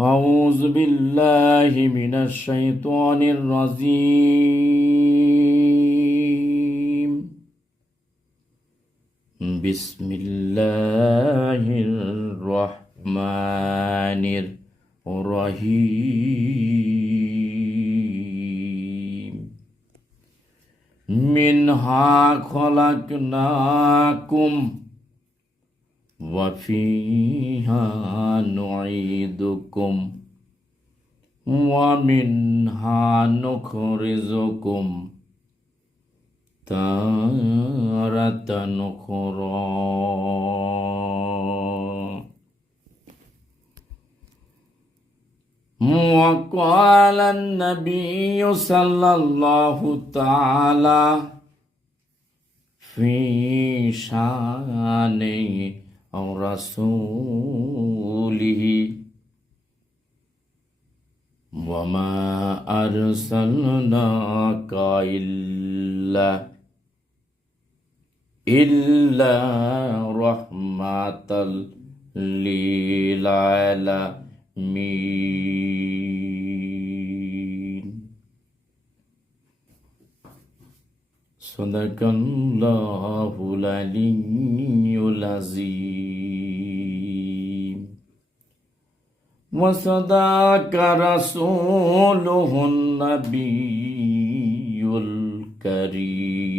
أعوذ بالله من الشيطان الرجيم بسم الله الرحمن الرحيم منها خلقناكم وفيها نعيدكم ومنها نخرجكم تارة أخرى وقال النبي صلى الله تعالى في شأن رسوله وما أرسلناك إلا رحمة للعالمين صدق الله العلي العظيم وصدق رسوله النبي الكريم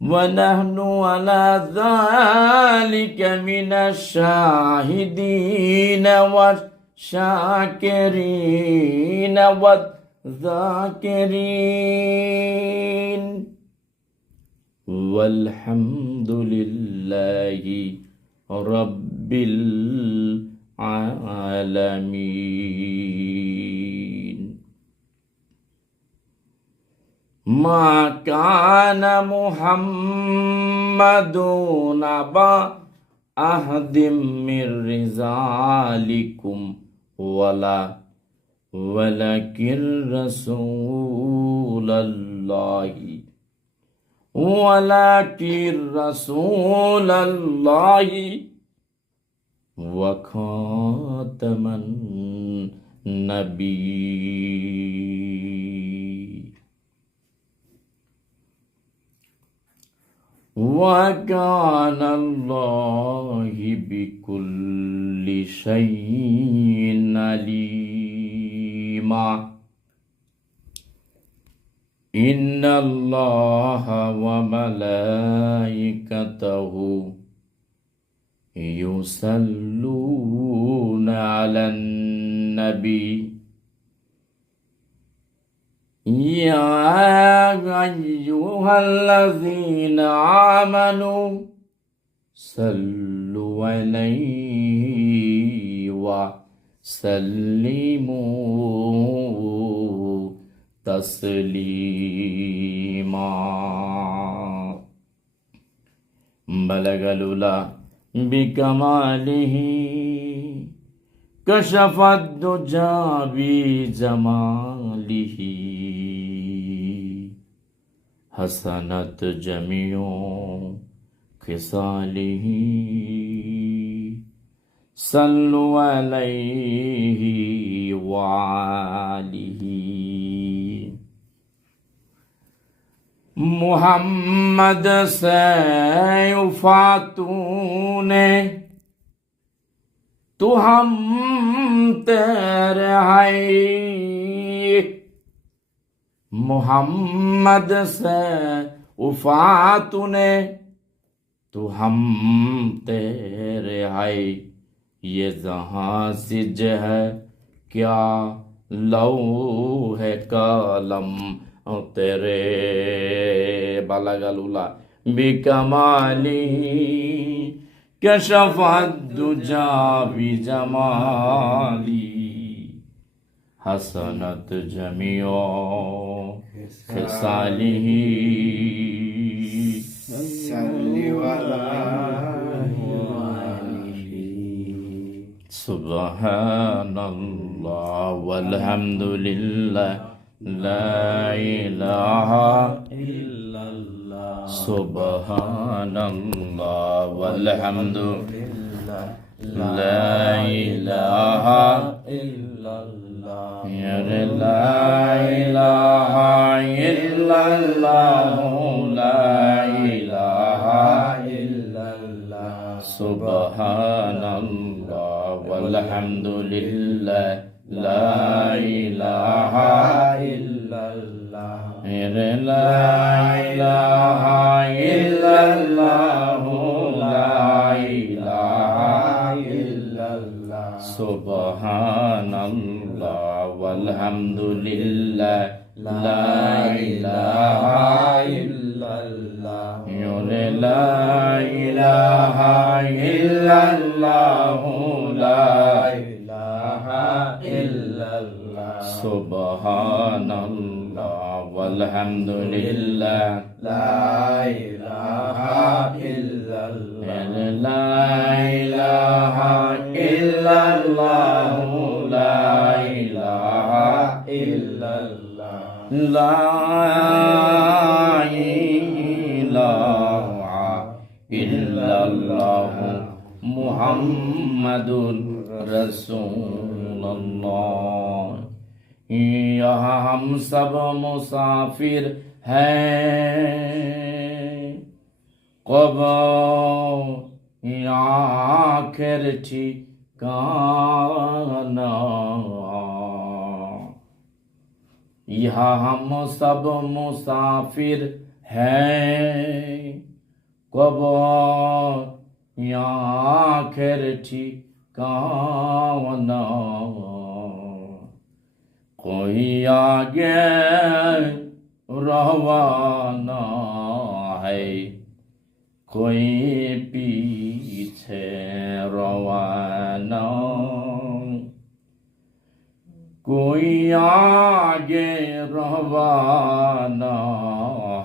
ونحن على ذلك من الشاهدين والشاكرين والذاكرين والحمد لله رب العالمين ما كان محمد أبا أحد من رجالكم ولكن رسول الله وخاتم النبي وكان الله بكل شيء عليما إن الله وملائكته يصلون على النبي يا أيها الذين آمنوا صلوا عليه وسلموا تسليما بلغ العلا بكماله كشف الدجى بجماله حسنت جميع خصاله صلوا عليه وآله محمد سے وفاتوں نے تو ہم تیرے ہیں محمد سے وفاتوں نے تو ہم تیرے ہیں یہ جہاں سج ہے کیا لوح قلم تیرے بلغ العلا بکماله كشف الدجى بجماله حسنت جميع خصاله سبحان الله والحمد لله لا إله إلا الله سبحان الله والحمد لله লা ইলাহা ইল্লাল্লাহ লা ইলাহা ইল্লাল্লাহ লা ইলাহা ইল্লাল্লাহ সুবহানাল্লাহ ওয়ালহামদুলিল্লাহ লা ইলাহা ইল্লাল্লাহ লা ইলাহা ইল্লাল্লাহ লা ইলাহা ইল্লাল্লাহ সুবহানাল্লাহ ওয়ালহামদুলিল্লাহ লা ইলাহা ইল্লাল্লাহ লা ইলাহা ইল্লাল্লাহ লা ইলাহা ইল্লাল্লাহ সুবহানাল্লাহ ওয়ালহামদুলিল্লাহ লা ইলাহা ইল্লাল্লাহ লা ইলাহা ইল্লাল্লাহ লা ইলাহা ইল্লাল্লাহ লা ইলাহা ইল্লাল্লাহ মুহাম্মাদুর রাসূলুল্লাহ यहाँ हम सब मुसाफिर हैं कब आखिर ठिकाना यहाँ हम सब मुसाफिर हैं कब आखिर ठिकाना कोई आगे रवाना है कोई पीछे रवाना कोई आगे रवाना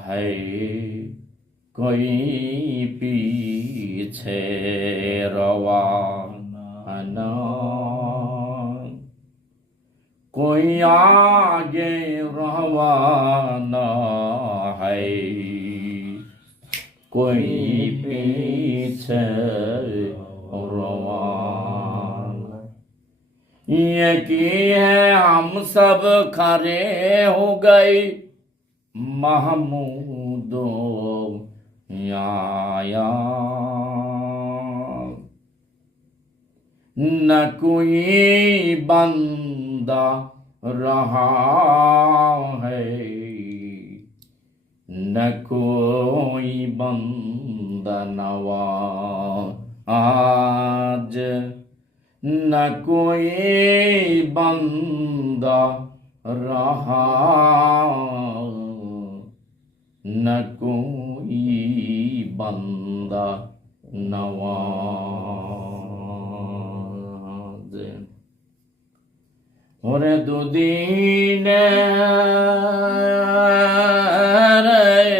है कोई पीछे रवाना कोई आगे रवाना है कोई पीछे रवाना ये की है हम सब खड़े हो गए महमूदो आया न कोई बंदा रहा है न कोई बंदा नवा आज न कोई बंदा रहा न कोई बंदा नवाज ওরে দুদিনের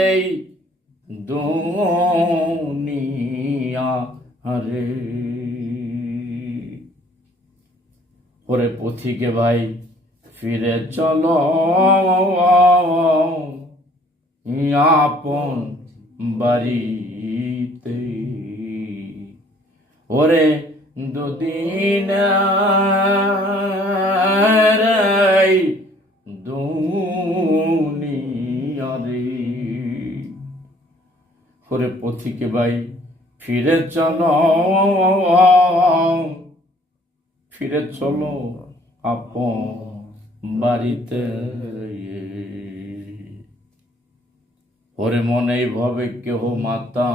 এই দুনিয়া রে ওরে পথিকে ভাই ফিরে চলো আপন বাড়িতে ওরে দুদিন দুনিয়ারে ওরে পথিকে ভাই ফিরে চলো আপন বাড়িতে ওরে মনে ভাবে কেহ মাতা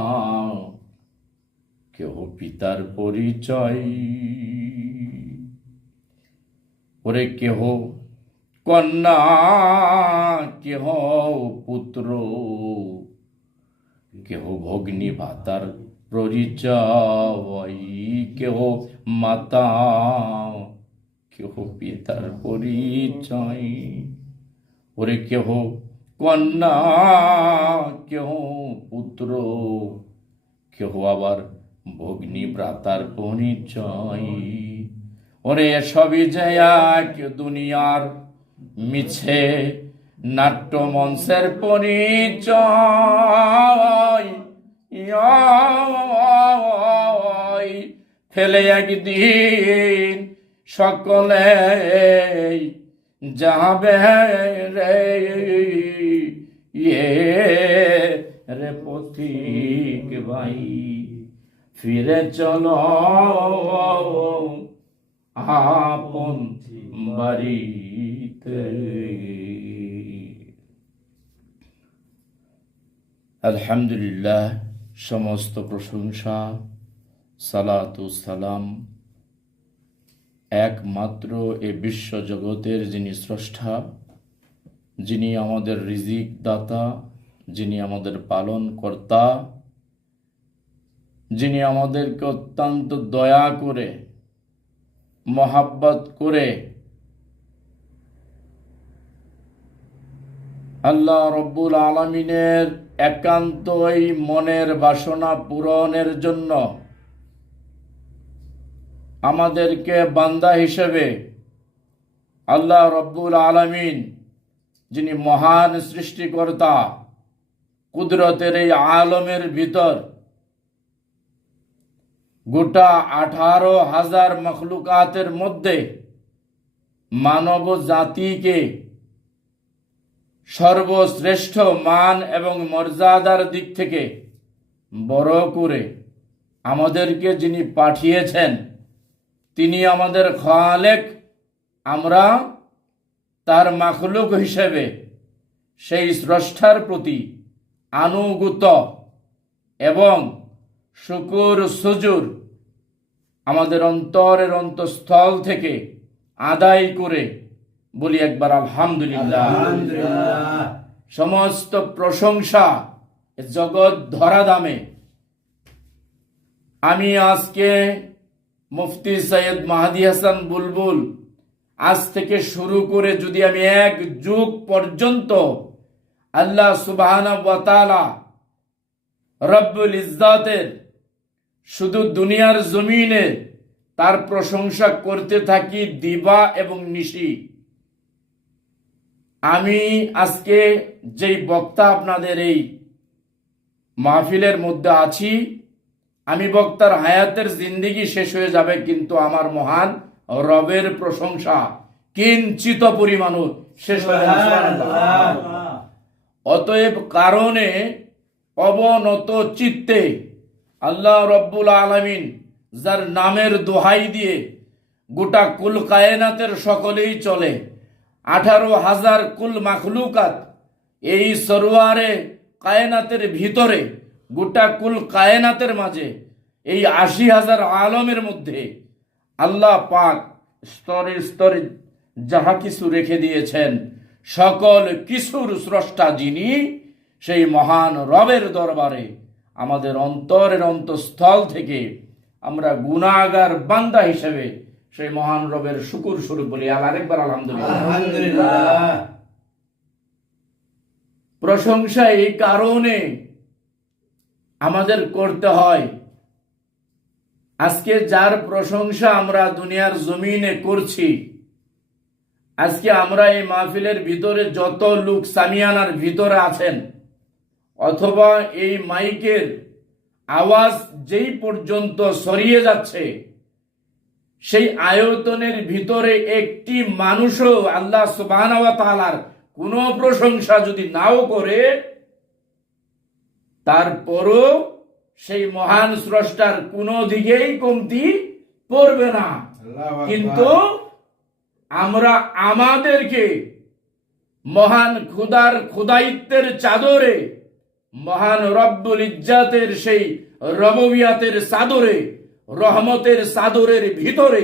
কেহ পিতার পরিচয় ওরে কেহ কন্যা কেহ পুত্র কেহ ভগ্নী ভাতার পরিচয় কেহ মাতা কেহ পিতার পরিচয় ওরে কেহ কন্যা কেহ পুত্র কেহ আবার ভগ্নী ভ্রাতার পরিচয় ওরে সবই যে এক দুনিয়ার মিছে নাট্য মঞ্চের পরিচয় হেলে একদিন সকলে যাবে রে রে পথিক ভাই, ফিরে চলো আপন বাড়িতে। আলহামদুলিল্লাহ, সমস্ত প্রশংসা, সালাতু সালাম একমাত্র এ বিশ্ব জগতের যিনি স্রষ্টা, যিনি আমাদের রিজিক দাতা, যিনি আমাদের পালন কর্তা, যিনি আমাদেরকে অত্যন্ত দয়া করে মহাব্বত করে আল্লাহ রব্বুল আলামিনের একান্তই মনের বাসনা পূরণের জন্য আমাদেরকে বান্দা হিসেবে আল্লাহ রব্বুল আলামিন, যিনি মহান সৃষ্টিকর্তা, কুদরতের এই আলমের ভিতর গোটা 18,000 মখলুকাতের মধ্যে মানব জাতিকে সর্বশ্রেষ্ঠ মান এবং মর্যাদার দিক থেকে বড় করে আমাদেরকে যিনি পাঠিয়েছেন, তিনি আমাদের খালেক, আমরা তার মাখলুক হিসেবে সেই স্রষ্টার প্রতি আনুগত এবং শুকুর সুজুর আমাদের অন্তরের অন্তঃস্থল থেকে আদায় করে বলি একবার আলহামদুলিল্লাহ। সমস্ত প্রশংসা জগৎ ধরা দামে আমি আজকে মুফতি সৈয়দ মাহদী হাসান বুলবুল আজ থেকে শুরু করে যদি আমি এক যুগ পর্যন্ত আল্লাহ সুবহানাহু ওয়া তাআলা রব্বুল ইজ্জাতের শুধু দুনিয়ার জমিনে তার প্রশংসা করতে থাকি দিবা এবং নিশি, আমি আজকে যেই বক্তা আপনাদের এই মাহফিলের মধ্যে আছি, আমি বক্তার হায়াতের জিন্দেগি শেষ হয়ে যাবে, কিন্তু আমার মহান রবের প্রশংসা কিঞ্চিত পরিমাণও শেষ হবে না। অতএব কারণে অবনত চিত্তে আল্লাহ রব্বুল আলামিন, যার নামের দোহাই দিয়ে গোটা কুল কায়নাতের সকলেই চলে, 18,000 কুল মাখলুকাত, এই সরোয়ারে কায়নাতের ভিতরে গোটা কুল কায়নাতের মাঝে এই 80,000 আলমের মধ্যে আল্লাহ পাক স্তরে স্তরে যাহা কিছু রেখে দিয়েছেন, সকল কিছুর স্রষ্টা যিনি, সেই মহান রবের দরবারে আমাদের অন্তরের অন্তঃস্থল থেকে আমরা গুনাহগার বান্দা হিসেবে সেই মহান রবের শুকুর স্বরূপ বলি আরেকবার আলহামদুলিল্লাহ। প্রশংসা এই কারণে আমাদের করতে হয়, আজকে যার প্রশংসা আমরা দুনিয়ার জমিনে করছি, আজকে আমরা এই মাহফিলের ভিতরে যত লোক সামিয়ানার ভিতরে আছেন, অথবা এই মাইকের আওয়াজ যেই পর্যন্ত ছড়িয়ে যাচ্ছে, সেই আয়তনের ভিতরে একটি মানুষও আল্লাহ সুবহানাহু ওয়া তাআলার কোনো প্রশংসা যদি নাও করে, তারপরও সেই মহান স্রষ্টার কোনো দিকেই কমতি পড়বে না। কিন্তু আমরা আমাদেরকে মহান খুদার খুদাইত্বের চাদরে, মহান রব্বুল ইজ্জাতের সেই রববিয়াতের চাদরে, রহমতের চাদরের ভিতরে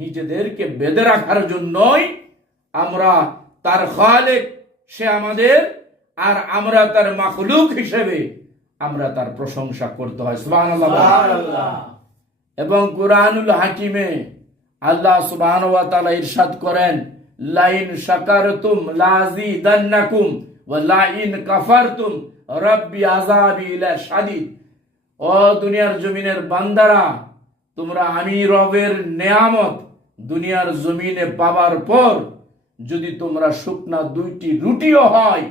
নিজেদেরকে বেঁধে রাখার জন্যই আমরা তার খালেক, সে আমাদের, আর আমরা তার মাখলুক হিসেবে আমরা তার প্রশংসা করতে হয়। সুবহানাল্লাহ। এবং কুরআনুল হাকিমে আল্লাহ সুবহানাহু ওয়া তাআলা ইরশাদ করেন, লাইন শাকারতুম লাযিদান্নাকুম ওয়া লাইন কাফারতুম রাব্বি আযাবি লাশাদীদ। ও দুনিয়ার জমিনের বান্দারা, তোমরা আমি রবের নেয়ামত দুনিয়ার জমিনে পাবার পর যদি তোমরা শুকনা 2টি রুটিও হয়,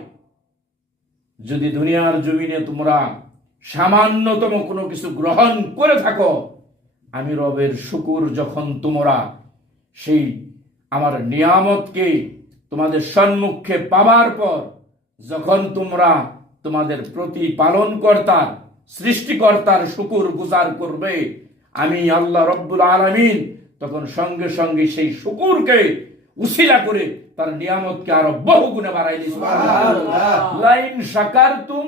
যদি দুনিয়ার জমিনে তোমরা সামান্যতম কোনো কিছু গ্রহণ করে থাকো, আমি রবের শুকুর যখন তোমরা সেই আমার নিয়ামতকে তোমাদের সম্মুখে পাবার পর যখন তোমরা তোমাদের প্রতিপালনকর্তার সৃষ্টিকর্তার শুকুর গুজার করবে, আমি আল্লাহ রব্বুল আলামিন তখন সঙ্গে সঙ্গে সেই শুকুরকে উসিলা করে তার নিয়ামতকে আরো বহু গুণে বাড়াই দিই। লাইন শাকারতুম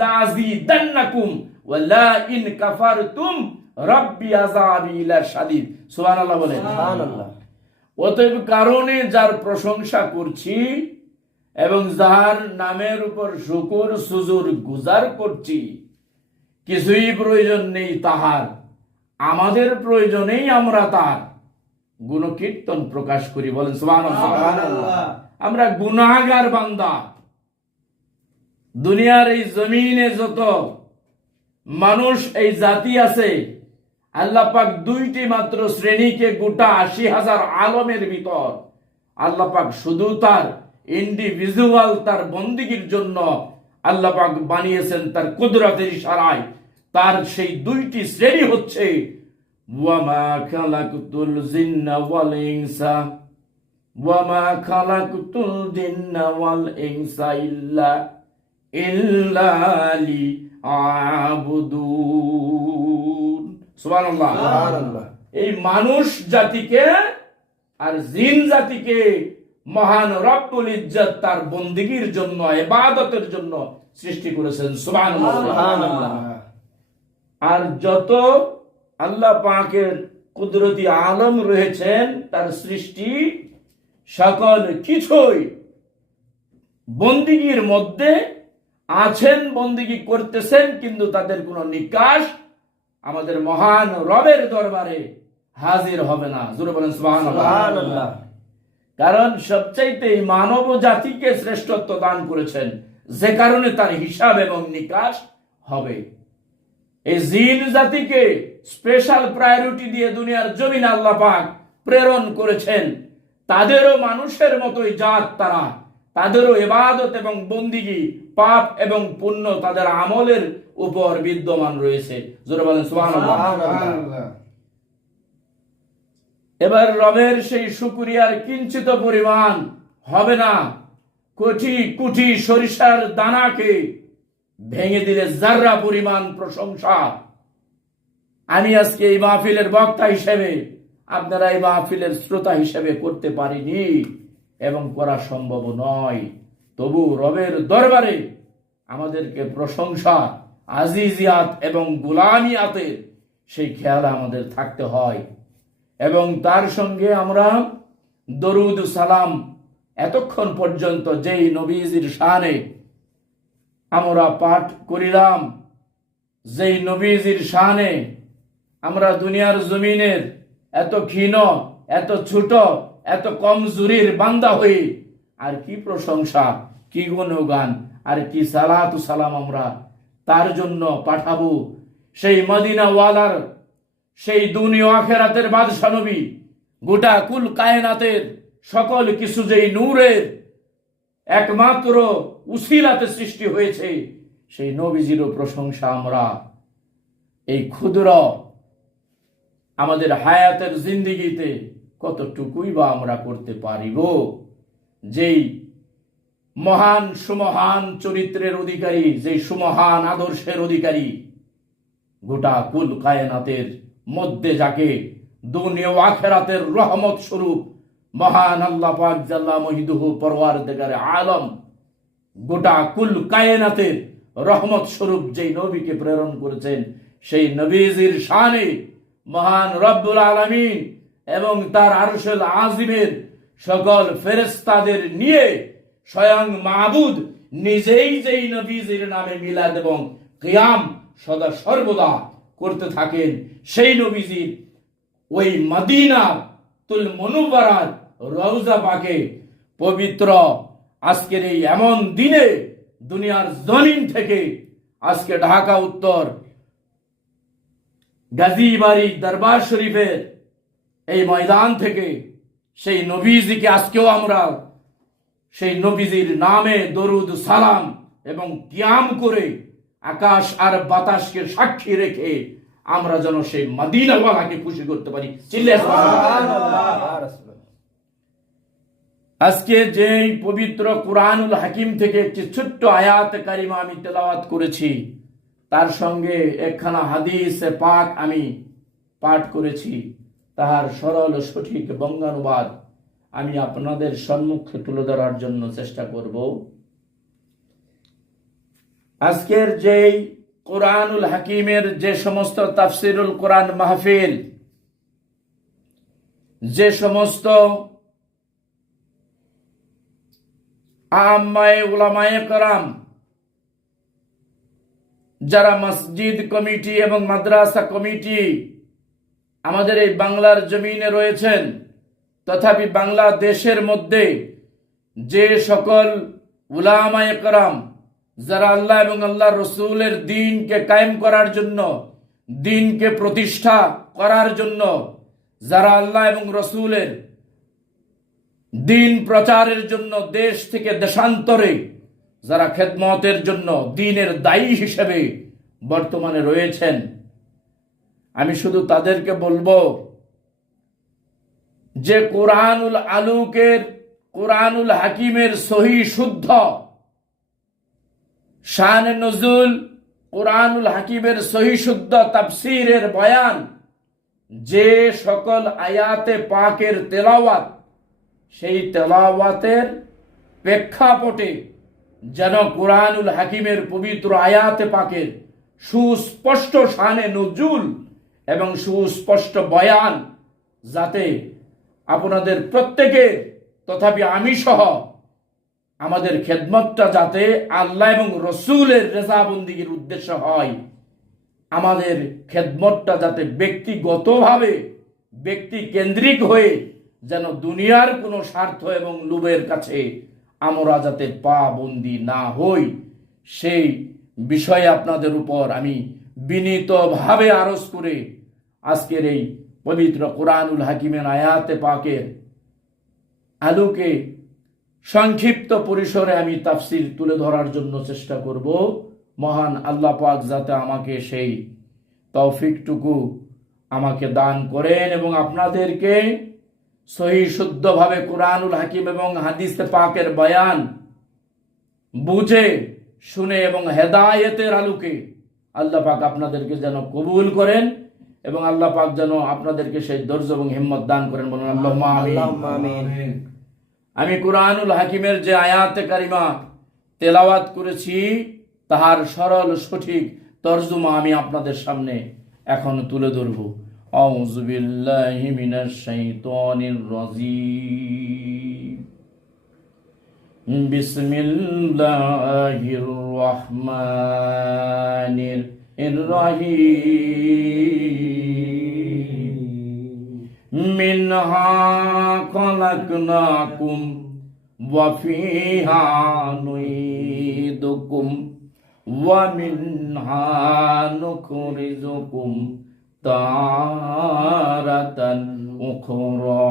লাযিদান্নাকুম ওয়া লা ইন কাফারতুম রাব্বি আযাবি লাশাদীদ। সুবহানাল্লাহ বলেন। সুবহানাল্লাহ। অতএব কারণে যার প্রশংসা করছি এবং যার নামের উপর শুকর সুজুর গুজার করছি, কিছুই প্রয়োজন নেই তাহার, আমাদের প্রয়োজনেই আমরা তার গুণকীর্তন প্রকাশ করি। বলেন সুবহানাল্লাহ। আমরা গুনাহগার বান্দা। দুনিয়ার এই জমিনে যত মানুষ এই জাতি আছে, আল্লাহ পাক দুইটি মাত্র শ্রেণীকে গোটা ৮০,০০০ আলমের ভিতর আল্লাহ পাক শুধু তার ইন্ডিভিজুয়াল তার বন্দিগির জন্য আল্লাহ পাক বানিয়েছেন তার কুদরতের ইশারায়। তার সেই দুইটি শ্রেণী হচ্ছে ওয়ামা খালাকতুল জিন্না ওয়াল ইনসা ওয়ামা খালাকতুল জিন্না ওয়াল ইনসা ইল্লা লিআবুদুন। সুবহানাল্লাহ। এই মানুষ জাতিকে আর জিন জাতিকে মহান রব্বুল ইজ্জত তার বন্দিগির জন্য, ইবাদতের জন্য সৃষ্টি করেছেন। সুবহানাল্লাহ। আর যত আল্লাহ পাকের কুদরতি আলম রয়েছেন তার সৃষ্টি, সকল কিছুই বন্দিগির মধ্যে আছেন, বন্দিগি করতেছেন, কিন্তু তাদের কোনো নিকাশ আমাদের মহান রবের দরবারে হাজির হবে না। জোরে বলেন সুবহানাল্লাহ। কারণ সবচাইতে মানব জাতিকে শ্রেষ্ঠত্ব দান করেছেন, যে কারণে তার হিসাব এবং নিকাশ হবে। এই জিন জাতিকে স্পেশাল প্রায়োরিটি দিয়ে দুনিয়ার জমিন আল্লাহ পাক প্রেরণ করেছেন। তাদেরও মানুষের মতোই জাত, তারা তাদেরও ইবাদত এবং বন্দিগি, পাপ এবং পুণ্য তাদের আমলের উপর বিদ্যমান রয়েছে। জোরে বলেন সুবহানাল্লাহ। এবার রবের সেই শুকরিয়ার কিঞ্চিত পরিমাণ হবে না। কোটি কোটি সরিষার দানাকে ভেঙে দিলে জাররা পরিমাণ প্রশংসা আমি আজকে এই মাহফিলের বক্তা হিসেবে, আপনারা এই মাহফিলের শ্রোতা হিসেবে করতে পারিনি এবং করা সম্ভব নয়। তবু রবের দরবারে আমাদেরকে প্রশংসা, আজিজিয়াত এবং গোলামিয়াতের সেই খেয়াল আমাদের থাকতে হয়। এবং তার সঙ্গে আমরা দরুদ সালাম এতক্ষণ পর্যন্ত যেই নবীজির শানে আমরা পাঠ করিলাম, যেই নবীজির শানে আমরা দুনিয়ার জমিনের এত ক্ষীণ, এত ছোট, এত কমজোরির বান্দা হই, আর কি প্রশংসা, কি গুণগান, আর কি সালাত সালাম আমরা তার জন্য পাঠাবো। সেই মদিনাওয়ালার, সেই দুনিয়া আখিরাতের বাদশা নবী, গোটা কুল কায়নাতের সকল কিছু যেই নূরের একমাত্র উসিলাতে সৃষ্টি হয়েছে, সেই নবীজিরও প্রশংসা আমরা এই ক্ষুদ্র আমাদের হায়াতের জিন্দিগিতে কতটুকুই বা আমরা করতে পারিব। যেই মহান সুমহান চরিত্রের অধিকারী, যেই সুমহান আদর্শের অধিকারী, গোটা কুল কায়নাতের মধ্যে যাকে দুনিয়া ও আখিরাতের রহমত স্বরূপ মহান আল্লাহ পাক জাল্লা মহিদুহু পরওয়ারদিগারে আলম গোটা কুল কায়নাতের রহমত স্বরূপ যেই নবীকে প্রেরণ করেছেন, সেই নবীজির শানে মহান রব্বুল আলামিন এবং তার আরশুল আজিমের সকল ফেরেশতাদের নিয়ে স্বয়ং মাবুদ নিজেই যেই নবীজির নামে মিলাদ এবং কিয়াম সদা সর্বদা করতে থাকেন, সেই নবীজির ওই মদিনা তুল মুনওয়ারার রওজা পাকে পবিত্র আজকের এই এমন দিনে দুনিয়ার জমিন থেকে আজকে ঢাকা উত্তর গাজীবাড়ি দরবার শরীফের এই ময়দান থেকে সেই নবীজিকে আজকেও আমরা সেই নবীজির নামে দরুদ সালাম এবং কিয়াম করে আকাশ আর বাতাসকে সাক্ষী রেখে আমরা যেন সেই মদিনাওয়ালাকে খুশি করতে পারি। চিল্লায়ে সুবহানাল্লাহ। আজকে যেই পবিত্র কুরআনুল হাকিম থেকে একটি ছোট্ট আয়াত কারিমা আমি তেলাওয়াত করেছি, তার সঙ্গে একখানা হাদিস পাক আমি পাঠ করেছি, তাহার সরল সঠিক বঙ্গানুবাদ আমি আপনাদের সম্মুখে তুলে ধরার জন্য চেষ্টা করব। আজকের যেই কুরআনুল হাকিমের যে সমস্ত তাফসিরুল কোরআন মাহফিল, যে সমস্ত আম্মায়ে উলামায়ে কেরাম, যারা মসজিদ কমিটি এবং মাদ্রাসা কমিটি আমাদের এই বাংলার জমিনে রয়েছেন, তথাপি বাংলাদেশের মধ্যে যে সকল উলামায়ে কেরাম যারা আল্লাহ এবং আল্লাহ রসুলের দ্বীনকে কায়েম করার জন্য, দ্বীনকে প্রতিষ্ঠা করার জন্য, যারা আল্লাহ এবং রসুলের দ্বীন প্রচারের জন্য দেশ থেকে দেশান্তরে যারা খেদমতের জন্য দ্বীনের দায়ী হিসেবে বর্তমানে রয়েছেন, আমি শুধু তাদেরকে বলবো যে কুরআনুল হাকিমের সহি শুদ্ধ শান নজুল, কুরআনুল হাকিমের সহি শুদ্ধ তাফসীরের বয়ান, যে সকল আয়াতে পাকের তেলাওয়াত, সেই তেলাওয়াতের প্রেক্ষাপটে যেন কুরআনুল হাকিমের পবিত্র আয়াতে পাকের সুস্পষ্ট শানে নজুল এবং সুস্পষ্ট বয়ান যাতে আপনাদের প্রত্যেকের, তথাপি আমি সহ আমাদের খেদমতটা যাতে আল্লাহ এবং রসুলের রেজাবন্দির উদ্দেশ্য হয়, আমাদের খেদমতটা যাতে ব্যক্তিগতভাবে ব্যক্তি কেন্দ্রিক হয়ে যেন দুনিয়ার কোনো স্বার্থ এবং লোভের কাছে আমরা যাতে পাবন্দি না হই, সেই বিষয়ে আপনাদের উপর আমি বিনীতভাবে আরজ করে আজকের এই পবিত্র কুরআনুল হাকিমের আয়াতে পাকের আলোকে সংক্ষিপ্ত পরিসরে আমি তাফসীর তুলে ধরার জন্য চেষ্টা করব। মহান আল্লাহ পাক যাতে আমাকে সেই তৌফিকটুকু আমাকে দান করেন এবং আপনাদেরকে সহি শুদ্ধভাবে কুরআনুল হাকিম এবং হাদিস পাকের বয়ান বুঝে শুনে এবং হেদায়েতের আলোকে আল্লাহ পাক আপনাদেরকে যেন কবুল করেন এবং আল্লাহ পাক যেন আপনাদেরকে সেই ধৈর্য এবং হিম্মত দান করেন। বলুন আল্লাহুম্মা আমিন। আমি কুরআনুল হাকিমের যে আয়াতে কারিমা তেলাওয়াত করেছি, তাহার সরল সঠিক তরজমা আমি আপনাদের সামনে এখন তুলে ধরব। আউযু বিল্লাহি মিনাশ শাইতানির রাজীম। বিসমিল্লাহির রহমানির রহিম। মিনহা খলাকনাকুম ওয়া ফিহা নুঈদুকুম ওয়া মিনহা নুখরিজুকুম তারাতান উখরা।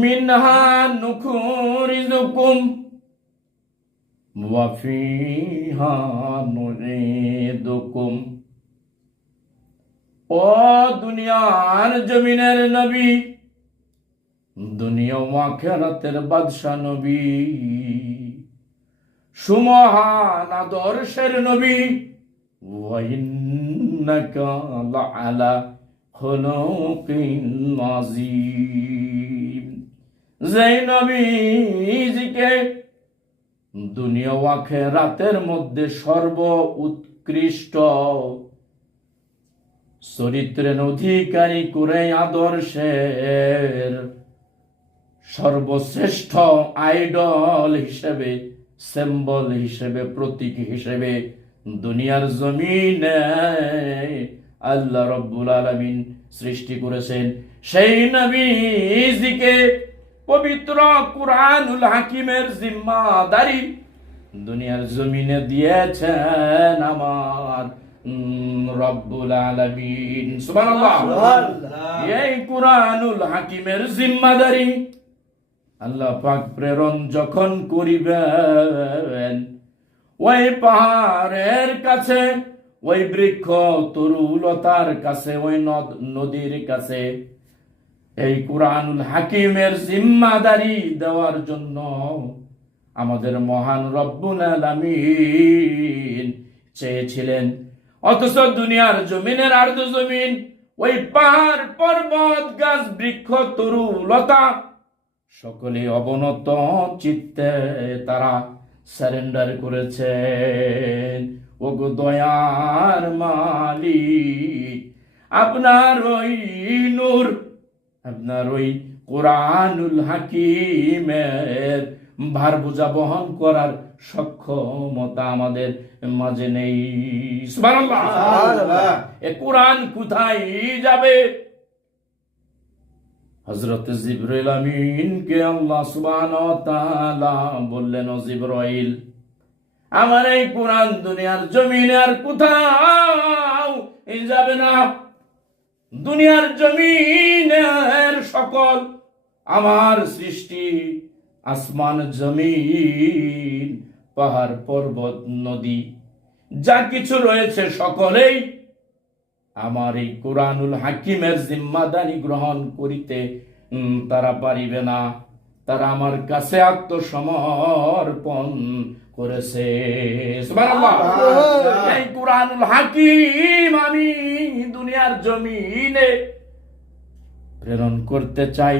মিনহা নুখরিজুকুম ওয়া ফিহা নুঈদুকুম। ও দুনিয়ার জমিনের নবী, দুনিয়া ও আখিরাতের বাদশা নবী, সুমহান আদর্শের নবী, ওয়া ইন্নাকা লাআলা খুলুকিন আযীম। যেই নবীজিকে দুনিয়া ও আখিরাতের মধ্যে সর্ব উৎকৃষ্ট চরিত্রের অধিকারী করে আদর্শের সর্বশ্রেষ্ঠ আইডল হিসেবে, সিম্বল হিসেবে, প্রতীক হিসেবে দুনিয়ার জমিনে আল্লাহ রাব্বুল আলামিন সৃষ্টি করেছেন, সেই নবীজিকে পবিত্র কুরআনুল হাকিমের জিম্মাদারি দুনিয়ার জমিনে দিয়েছেন আমার রব্বুল আলামিন। সুবহানাল্লাহ। এই কুরআনুল হাকিমের জিম্মাদারি আল্লাহ পাক প্রেরণ যখন করিবেন, ওই পাহাড়ের কাছে, ওই বৃক্ষ তরুলতার কাছে, ওই নদীর কাছে এই কুরআনুল হাকিমের জিম্মাদারি দেওয়ার জন্য আমাদের মহান রব্বুল আলামিন চেয়েছিলেন। অথচ দুনিয়ার জমিনের আর্দ জমিন, ওই পাহাড় পর্বত গাছ বৃক্ষ তরু লতা সকলে অবনত চিত্তে তারা সারেন্ডার করেছেন। ওগো দয়ার মালিক, আপনার ওই নূর, আপনার ওই কুরআনুল হাকিমের ভার বোঝা বহন করার সক্ষমতা আমাদের মাঝে নেই। সুবহানাল্লাহ। এ কুরআন কোথায় যাবে? হযরত জিবরাইল আমিনকে আল্লাহ সুবহানাহু ওয়া তাআলা বললেন, ও জিবরাইল, আমার এই কুরআন দুনিয়ার জমিনে আর কোথাও যাবে না। দুনিয়ার জমিনের সকল আমার সৃষ্টি, আসমান জমিন পাহাড় পর্বত নদী যা কিছু রয়েছে সকলেই আমার এই কুরআনুল হাকিমের জিম্মাদারি গ্রহণ করিতে তারা পারিবে না। তারা আমার কাছে আত্মসমর্পণ করেছে। সুবহানাল্লাহ। এই কুরআনুল হাকিম আমি দুনিয়ার জমিনে প্রেরণ করতে চাই,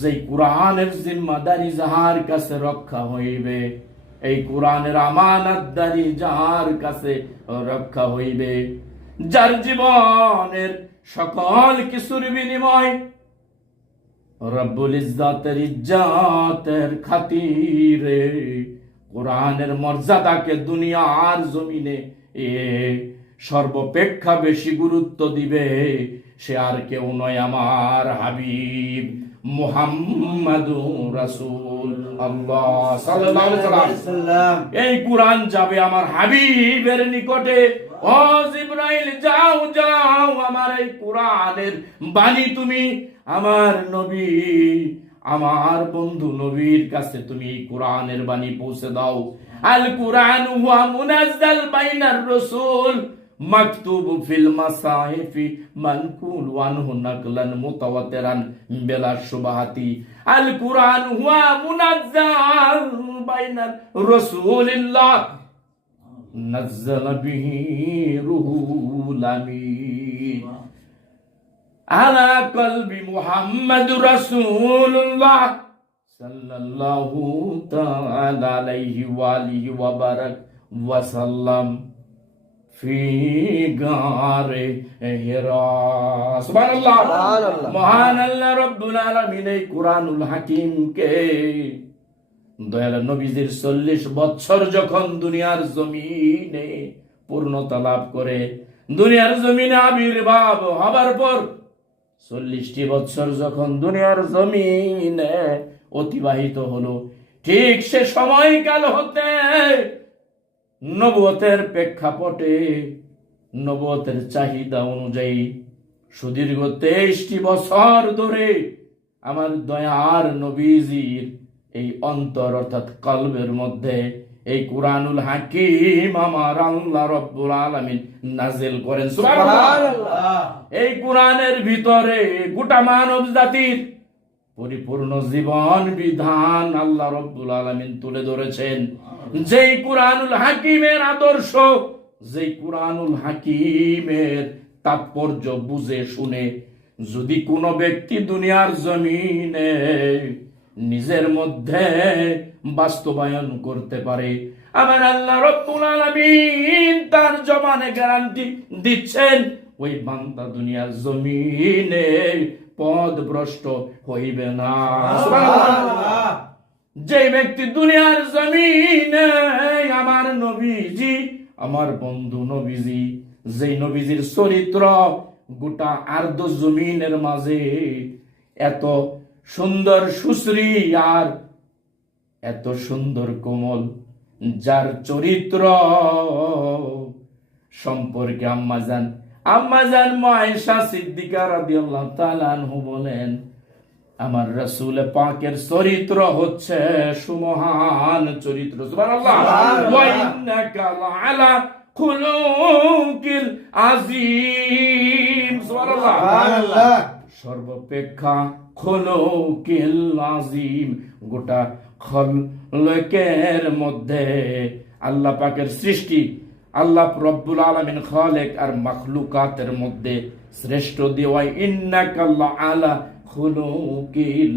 যে কুরআনের জিম্মাদারি যাহার কাছে রক্ষা হইবে, এই কুরআনের আমানতদারি যাহার কাছে রক্ষা হইবে, যার জীবনের সকল কিছুর বিনিময় রব্বুল ইজ্জাতের খাতিরে কুরআনের মর্যাদাকে দুনিয়ার জমিনে সর্বাপেক্ষা বেশি গুরুত্ব দিবে, সে আর কেউ নয়, আমার হাবিব মুহাম্মাদুর রাসূলুল্লাহ সাল্লাল্লাহু আলাইহি ওয়াসাল্লাম। এই কুরআন যাবে আমার হাবিবের নিকটে। ও জিবরাইল, যাও যাও, আমার এই কুরআনের বাণী তুমি আমার নবী, আমার বন্ধু নবীর কাছে তুমি কুরআনের বাণী পৌঁছে দাও। আল কুরআন হুয়া মুনাজ্জাল বাইনার রাসূল মাকতুব ফিল মাসাহিফি মানকুল ওয়ানহু নাকলান মুতাওয়াতিরান বিলা শুবহাতি। আল কুরআন হুয়া মুনাজ্জাল বাইনার রাসূলিল্লাহ নাযালা বিহি রূহুল আমিন আলা কলবি মুহাম্মাদুর রাসূলুল্লাহ সাল্লাল্লাহু তাআলা আলাইহি ওয়া আলিহি ওয়া বারাক ওয়া সাল্লাম ফি গারে হিরা। সুবহানাল্লাহ। মহান আল্লাহ রাব্বুল আলামিন এই কুরআনুল হাকিমকে দয়াল নবীজির 40 বছর যখন দুনিয়ার জমিনে পূর্ণতা লাভ করে, দুনিয়ার জমিনে আবির্ভাব হবার পর 40টি বছর যখন দুনিয়ার জমিনে অতিবাহিত হলো, ঠিক সে সময়কাল হতে নবুয়তের প্রেক্ষাপটে নবুয়তের চাহিদা অনুযায়ী সুদীর্ঘ 23টি বছর ধরে আমার দয়ার নবীজির এই অন্তর অর্থাৎ কলবের মধ্যে এই কুরআনুল হাকিম আমার আল্লাহ রাব্বুল আলামিন নাজিল করেন। সুবহানাল্লাহ। এই কুরআনের ভিতরে গোটা মানব জাতির পরিপূর্ণ জীবন বিধান আল্লাহ রাব্বুল আলামিন তুলে ধরেছেন। যেই কুরআনুল হাকিমের আদর্শ, যেই কুরআনুল হাকিমের তাৎপর্য বুঝে শুনে যদি কোনো ব্যক্তি দুনিয়ার জমিনে নিজের মধ্যে বাস্তবায়ন করতে পারে, আমার আল্লাহ রাব্বুল আলামিন তার জবানে গ্যারান্টি দিচ্ছেন, ওই বান্দা দুনিয়ার জমিনে পথভ্রষ্ট হইবে না। সুবহানাল্লাহ। যে ব্যক্তি দুনিয়ার জমিনে আমার নবীজি, আমার বন্ধু নবীজি, যেই নবীজির চরিত্র গোটা আরদ জমিনের মাঝে এত সুন্দর সুশ্রী আর এত সুন্দর কোমল, যার চরিত্র সম্পর্কে আম্মাজান আয়েশা সিদ্দিকা রাদিয়াল্লাহু তাআলা আনহু বলেন, আমার রাসূল পাকের চরিত্র হচ্ছে সুমহান চরিত্র। সুবহানাল্লাহ। ওয়া ইন্নাকা লাআলা খুলুকিল আযীম। সুবহানাল্লাহ। সর্বাপেক্ষা খুলুকিল আযীম, গোটা খলকের মধ্যে আল্লাহ পাকের সৃষ্টি, আল্লাহ রব্বুল আলামিন খালেক আর মাখলুকাতের মধ্যে শ্রেষ্ঠ দেওয়া ইন্নাকা লাআলা খুলুকিল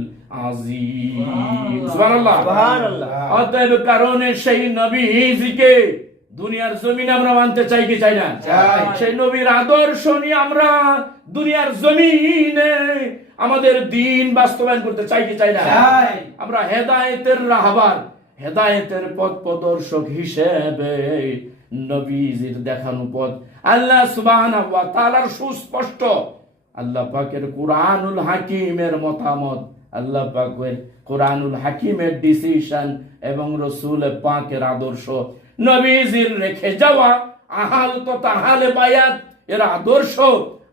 আযীম। সুবহানাল্লাহ। অতএব কারণে সেই নবীজিকে দুনিয়ার জমিনে আমরা মানতে চাই কি চাই না? সেই নবীর আদর্শ নিয়ে আমরা দুনিয়ার জমিনে আমাদের দিন বাস্তবায়ন করতে চাই কি চাই না? আমরা হেদায়েতের রাহবার, হেদায়েতের পথ প্রদর্শক হিসেবে নবীজির দেখানো পথ আল্লাহ সুবহানাহু ওয়া তাআলার সুস্পষ্ট, আল্লাহ পাকের কুরআনুল হাকিমের মতামত, আল্লাহ পাকের কুরআনুল হাকিমের ডিসিশন এবং রাসূল পাকের আদর্শ, নবীজির রেখে যাওয়া আহাল তো তাহালে বায়াত এর আদর্শ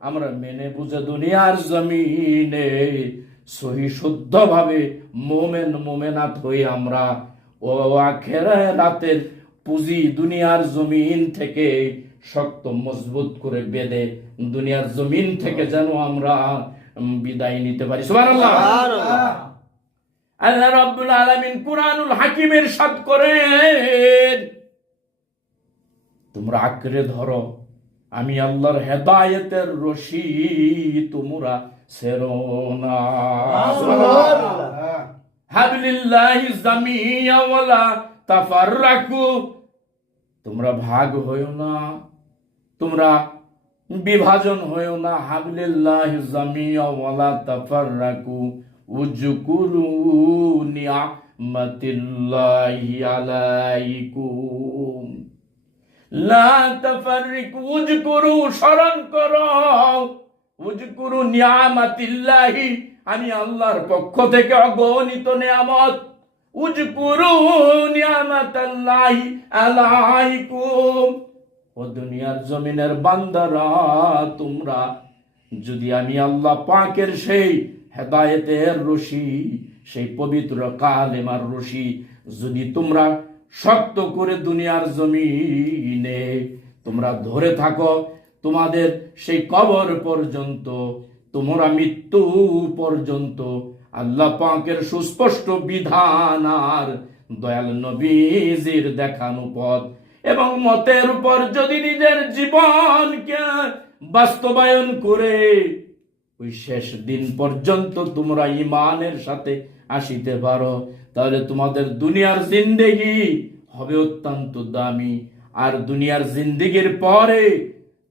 আমরা মেনে বুঝে দুনিয়ার জমিনে সহি শুদ্ধভাবে মোমেন মোমেনাত হয়ে আমরা ও আখিরাতের পুঁজি দুনিয়ার জমিন থেকে শক্ত মজবুত করে বেঁধে দুনিয়ার জমিন থেকে যেন আমরা বিদায় নিতে পারি। সুবহানাল্লাহ। আল্লাহ রাব্বুল আলামিন কুরআনুল হাকিমের ইরশাদ করেন, তোমরা আঁকড়ে ধরো আমি আল্লাহর হেদায়েতের রশি, তোমরা ছেড়ো না। হাবলিল্লাহি জামিয়া ওয়ালা তাফাররাকু, তোমরা ভাগ হইও না, তোমরা বিভাজন হইও না। হাবলিল্লাহি জামিয়া ওয়ালা তাফাররাকু উযকুরু নি'মাতিল্লাহি আলাইকুম লা তাফাররিকু, উযকুরু স্মরণ করো, উযকুরু নি'মাতিল্লাহি আমি আল্লাহর পক্ষ থেকে অগণিত নিয়ামত, উযকুরু নি'মাতাল্লাহি আলাইকুম, ও দুনিয়ার জমিনের বান্দারা তোমরা যদি আমি আল্লাহ পাকের সেই হেদায়েতের রশি, সেই পবিত্র কালেমার রশি যদি তোমরা শক্ত করে দুনিয়ার জমিনে তোমরা ধরে থাকো, তোমাদের সেই কবর পর্যন্ত, তোমরা মৃত্যু পর্যন্ত আল্লাহ পাকের সুস্পষ্ট বিধান আর দয়াল নবীজির দেখানো পথ এবং মতের উপর যদি নিজের জীবনকে বাস্তবায়ন করে ওই শেষ দিন পর্যন্ত তোমরা ঈমানের সাথে আসিতে পারো, তাহলে তোমাদের দুনিয়ার জিন্দেগি হবে অত্যন্ত দামি। আর দুনিয়ার জিন্দেগির পরে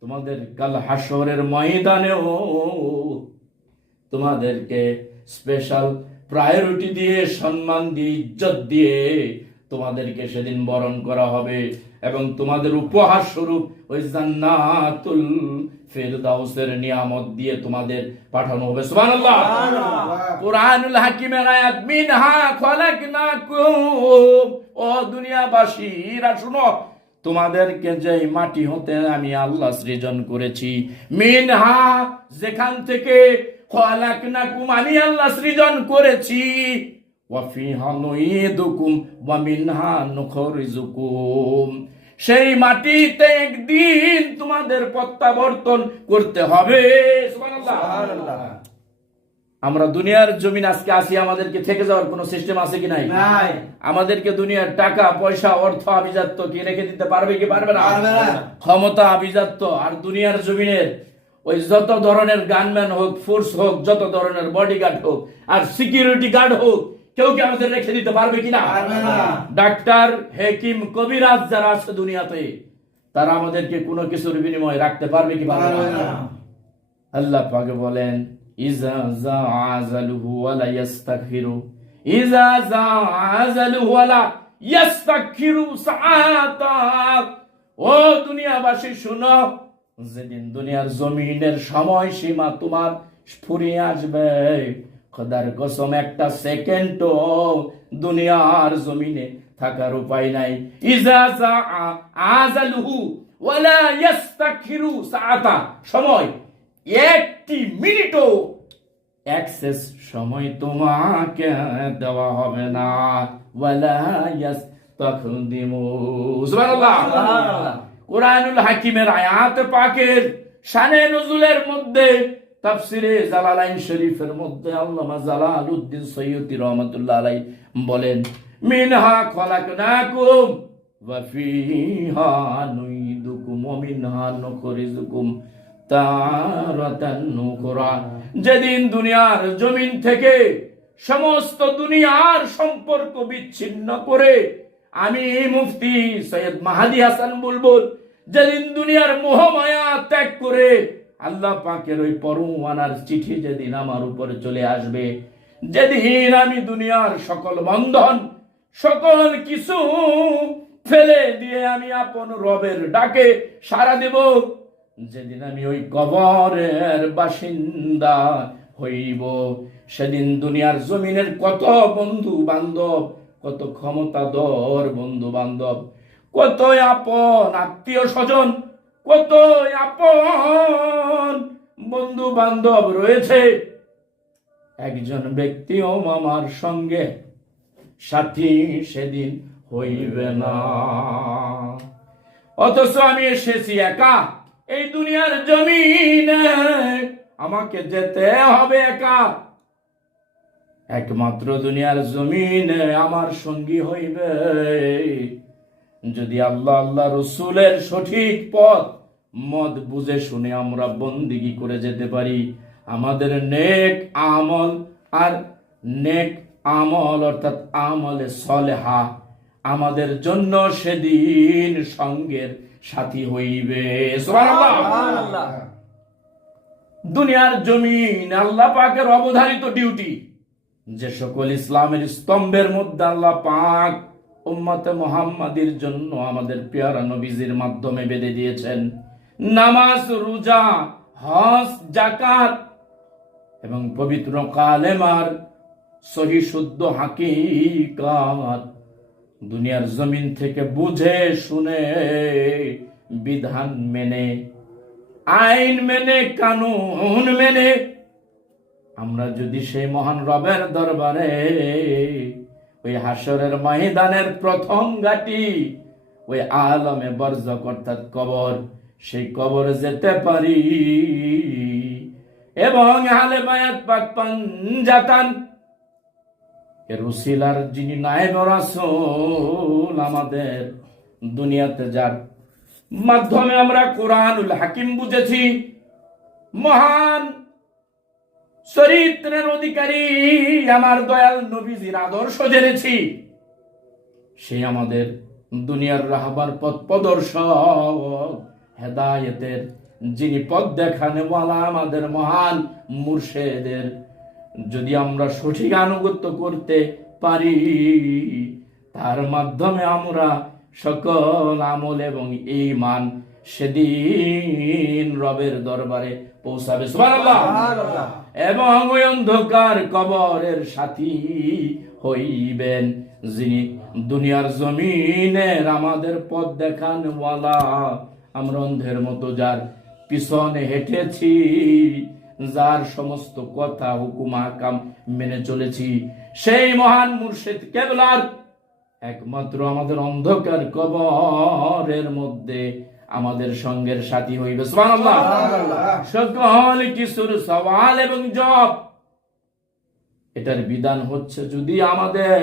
তোমাদের কাল হাসরের ময়দানেও তোমাদেরকে স্পেশাল প্রায়োরিটি দিয়ে, সম্মান দিয়ে, ইজ্জত দিয়ে তোমাদেরকে সেদিন বরণ করা হবে এবং তোমাদের উপহার স্বরূপ ওই জান্নাতুল ফেরদাউসের নিয়ামত দিয়ে তোমাদের পাঠানো হবে। সুবহানাল্লাহ। কুরআনুল হাকিমের আয়াত, মিনহা খলাকনাকুম, ও দুনিয়াবাসীরা শুনো, তোমাদেরকে যে মাটি হতে আমি আল্লাহ সৃজন করেছি, মিনহা যেখান থেকে, খলাকনাকুম আমি আল্লাহ সৃজন করেছি, ওয়া ফিহা নুঈদুকুম ওয়া মিনহা নুখরিজুকুম, সেই মাটিতে একদিন তোমাদের প্রত্যাবর্তন করতে হবে। সুবহানাল্লাহ। আমরা দুনিয়ার জমিন আজকে আসি, আমাদেরকে থেকে যাওয়ার কোন সিস্টেম আছে কি নাই? আমাদেরকে দুনিয়ার টাকা পয়সা অর্থ আভিজাত্য কি রেখে দিতে পারবে কি পারবে না? ক্ষমতা আভিজাত্য আর দুনিয়ার জমিনের ওই যত ধরনের গানম্যান হোক, ফোর্স হোক, যত ধরনের বডিগার্ড হোক আর সিকিউরিটি গার্ড হোক, কেউ কি আমাদের রেখে দিতে পারবে কিনা? ডাক্তার, হেকিম, কবিরাজ যারা আছে দুনিয়াতে, তারা আমাদেরকে কোনো কিছুর বিনিময়ে রাখতে পারবে কি পারবে না? আল্লাহ পাক বলেন, ইজা জাআজালহু ওয়ালা ইস্তাগফিরু, ইজা জাআজালহু ওয়ালা ইস্তাগফিরু সাআতা, ও দুনিয়াবাসী শুনো, যেদিন দুনিয়ার জমিনের সময়সীমা তোমার ফুরিয়ে আসবে, খোদার কসম একটা সেকেন্ডও দুনিয়ার জমিনে থাকার উপায় নাই। ইজা জাআজালহু ওয়ালা ইস্তাগফিরু সাআতা, সময় একটি মিনিটও অ্যাক্সেস সময় তোমাকে দেওয়া হবে না। ওয়ালা ইয়াস্তাখদিমু। সুবহানাল্লাহ। কোরআনুল হাকিমের আয়াত পাকের শানে নুজুলের মধ্যে তাফসিরে জালালাইন শরীফের মধ্যে আল্লামা জালালউদ্দিন সৈয়দী রহমাতুল্লাহ আলাইহি বলেন, মিনহা খলাকনাকুম ওয়া ফিহা নুইদুকুম ওয়া মিনহা নুখরিজুকুম তারাতান নুকরা। যেদিন দুনিয়ার জমিন থেকে সমস্ত দুনিয়ার সম্পর্ক বিচ্ছিন্ন করে আমি মুফতি সৈয়দ মাহাদি হাসান বুলবুল যেদিন দুনিয়ার মোহমায়া ত্যাগ করে আল্লাহ পাকের ওই পরওয়ানার চিঠি যেদিন আমার উপরে চলে আসবে, যেদিন আমি দুনিয়ার সকল বন্ধন সকল কিছু ফেলে দিয়ে আমি আপন রবের ডাকে সাড়া দেব, যেদিন আমি ওই কবরের বাসিন্দা হইব, সেদিন দুনিয়ার জমিনের কত বন্ধু বান্ধব, কত ক্ষমতাধর বন্ধু বান্ধব, কত আপন আত্মীয় স্বজন, কত আপন বন্ধু বান্ধব রয়েছে, একজন ব্যক্তিও আমার সঙ্গে সাথী সেদিন হইবে না। অথচ আমি এসেছি একা এই দুনিয়ার জমিনে, আমাকে যেতে হবে একা। একমাত্র দুনিয়ার জমিনে আমার সঙ্গী হইবে যদি আল্লাহ আল্লাহ রসুলের সঠিক পথ মত বুঝে শুনে আমরা বন্দিগি করে যেতে পারি। আমাদের নেক আমল আর নেক আমল অর্থাৎ আমলে সলেহা আমাদের জন্য সেদিন সঙ্গের সাথী হইবে। সুবহানাল্লাহ। দুনিয়ার জমিন আল্লাহ পাকের অবধারিত ডিউটি, যে সকল ইসলামের স্তম্ভের মধ্যে আল্লাহ পাক উম্মতে মুহাম্মাদির জন্য আমাদের পেয়ারা নবীজির মাধ্যমে বেঁধে দিয়েছেন, নামাজ, রোজা, হজ, যাকাত এবং পবিত্র কালেমার সহি শুদ্ধ হাকিকাত দুনিয়ার জমিন থেকে বুঝে শুনে বিধান মেনে আইন মেনে কানুন মেনে আমরা যদি সেই মহান রবের দরবারে ওই হাসরের ময়দানের প্রথম ঘাটি ওই আলমে বরজক অর্থাৎ কবর, সেই কবরে যেতে পারি এবং আহলে বায়াত পাক পাঞ্জাতান এর উসিলার যিনি নায়েব রাসূল আমাদের দুনিয়াতে যার মাধ্যমে আমরা কোরআনুল হাকিম বুঝেছি, মহান চরিত্রের অধিকারী আমার দয়াল নবীজির আদর্শ জেনেছি, সে আমাদের দুনিয়ার রাহবার পথ প্রদর্শক হেদায়েতের যিনি পথ দেখানেওয়ালা আমাদের মহান মুর্শেদের যদি আমরা সঠিক আনুগত্য করতে পারি, তার মাধ্যমে আমরা সকল আমল এবং ঈমান সেদিন রবের দরবারে পৌঁছাবে। সুবহানাল্লাহ। এবং ওই অন্ধকার কবরের সাথী হইবেন যিনি দুনিয়ার জমিনের আমাদের পথ দেখানওয়ালা, আমরা অন্ধের মতো যার পিছনে হেঁটেছি, যার সমস্ত কথা হুকুম আহকাম মেনে চলেছি, সেই মহান মুর্শিদ কেবলার একমাত্র আমাদের অন্ধকার কবরের মধ্যে আমাদের সঙ্গের সাথী হইবে। সুবহানাল্লাহ। সকল কিছুর সওয়াল এবং জবাব এটার বিধান হচ্ছে যদি আমাদের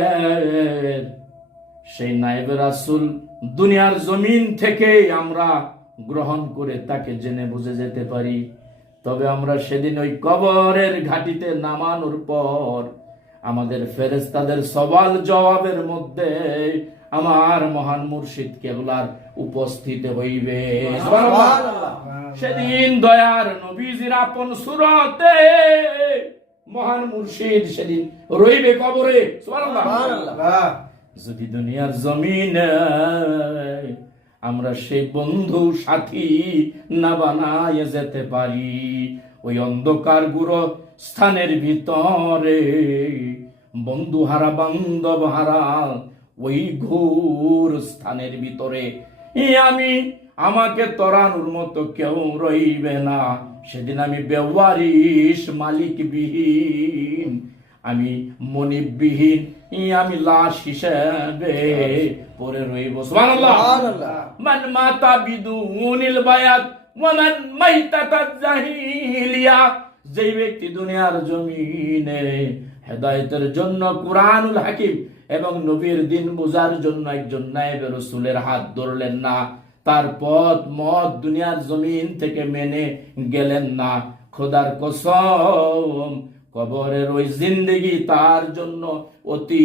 সেই নায়েবে রাসূল দুনিয়ার জমিন থেকে আমরা গ্রহণ করে তাকে জেনে বুঝে যেতে পারি, তবে আমরা সেদিন ওই কবরের ঘাটিতে নামানোর পর আমাদের ফেরেশতাদের সওয়াল জবাবের মধ্যে আমার মহান মুর্শিদ কেবলার উপস্থিত হইবে। সুবহানাল্লাহ। সেদিন দয়ার নবীজির আপন সুরতে মহান মুর্শিদ সেদিন রইবে কবরে। সুবহানাল্লাহ। যদি দুনিয়ার জমিনে আমরা সেই বন্ধু সাথী না বানায় যেতে পারি, ওই অন্ধকার গুরু স্থানের ভিতরে বন্ধু হারা বান্ধব হারা ওই ঘোর স্থানের ভিতরে আমাকে তরানোর মতো কেউ রইবে না, সেদিন আমি বেওয়ারিশ, মালিকবিহীন, আমি মনিববিহীন, আমি লাশ হিসেবে পড়ে রইব। সুবহানাল্লাহ। মান মাতা বিদুনিল বায়াত ওয়া মান মাইতাতাজ জাহিলিয়া। যেই ব্যক্তি দুনিয়ার জমিনে হেদায়েতের জন্য কুরআনুল হাকিম এবং নবীর দিন বোঝার জন্য একজন নায়েবে রাসূলের হাত ধরলেন না, তার পথ মত দুনিয়ার জমিন থেকে মেনে গেলেন না, খোদার কসম কবরের ওই জিন্দেগি তার জন্য অতি